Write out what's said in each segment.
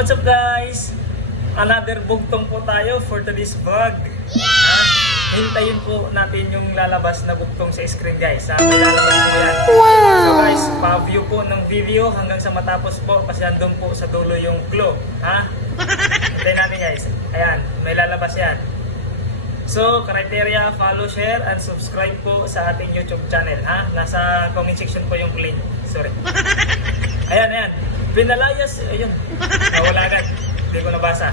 What's up guys? Another bugtong po tayo for today's vlog. Hintayin po natin yung lalabas na bugtong sa screen guys. May lalabas po yan. So guys, pa-view po ng video hanggang sa matapos po kasi andun po sa dulo yung clue. Hintayin natin guys. Ayan, may lalabas yan. So, criteria, follow, share, and subscribe po sa ating YouTube channel. Nasa comment section po yung link. Sorry. Ayan. Pinalayas, ayun. Nawala agad. Hindi ko nabasa.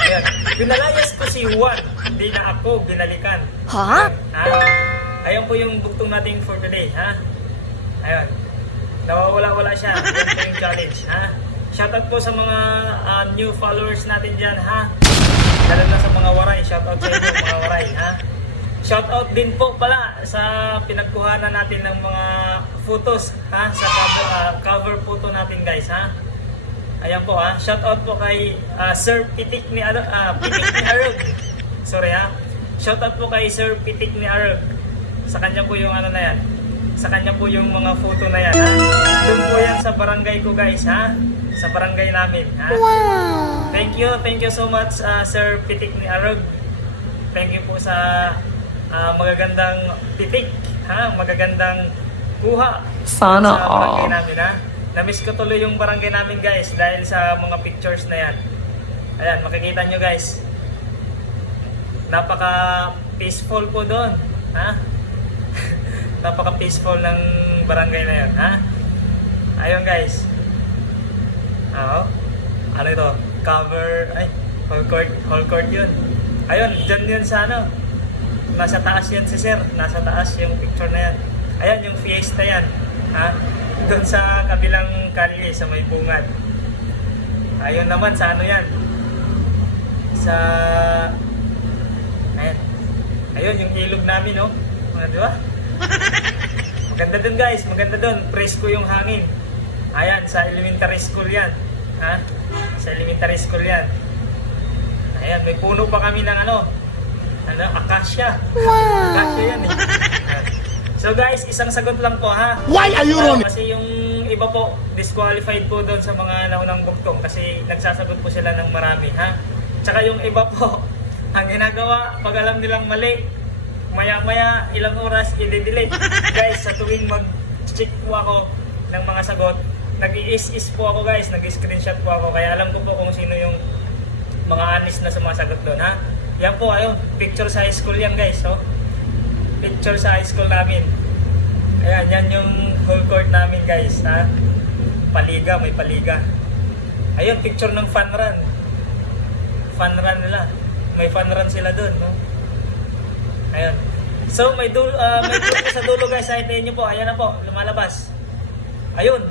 Ayan. Pinalayas ko si Juan. Hindi na ako binalikan. Ayan po yung bugtong natin for today. Ayan. Nawawala-wala siya. Ayan po yung challenge. Shoutout po sa mga new followers natin dyan. Lalo na sa mga waray. Shoutout sa inyo mga waray. Shoutout din po pala sa pinagkuhanan natin ng mga photos sa cover photo natin guys. Ayan po shoutout po kay Sir Pitik ni Arug. Sorry Shoutout po kay Sir Pitik ni Arug. Sa kanya po yung ano na yan. Sa kanya po yung mga photo na yan. Doon po yan sa barangay ko guys sa barangay namin. Wow! Thank you so much Sir Pitik ni Arug. Thank you po sa magagandang pitik, magagandang kuha Sana sa barangay namin. Na-miss ko tuloy yung barangay namin guys dahil sa mga pictures na yan. Ayan, makikita nyo guys. Napaka peaceful po doon. Napaka peaceful ng barangay na yan. Ayun guys. Ano ito? Cover, whole court yun. Ayun, dyan yun sa ano. Nasa taas yan si sir. Nasa taas yung picture na yan. Ayan, yung fiesta yan. Doon sa kabilang kalye, sa may bungad. Ayun naman, sa ano yan. Sa... Ayan. Ayun, yung ilog namin, no? Di ba? Maganda dun guys, maganda dun. Presko yung hangin. Ayan, sa elementary school yan. Sa elementary school yan. Ayan, may puno pa kami ng akasya. Wow! Akasya yan So guys, isang sagot lang po Why are you wrong? Kasi yung iba po, disqualified po doon sa mga naunang bugtong kasi nagsasagot po sila ng marami Tsaka yung iba po, ang ginagawa, pag alam nilang mali, maya-maya, ilang oras, i-delete. Guys, sa tuwing mag-check po ako ng mga sagot, nag-i-is po ako guys, nag-screenshot po ako, kaya alam ko po kung sino yung mga honest na sumasagot doon Yan po, ayun, picture sa high school yan guys, picture sa high school namin. Ayan, yan yung whole court namin guys, Paliga, may paliga. Ayun, picture ng fun run. Fun run nila. May fun run sila doon, no? Ayun. So, may dulo sa dulo guys, hintayin nyo po. Ayan na po, lumalabas. Ayun.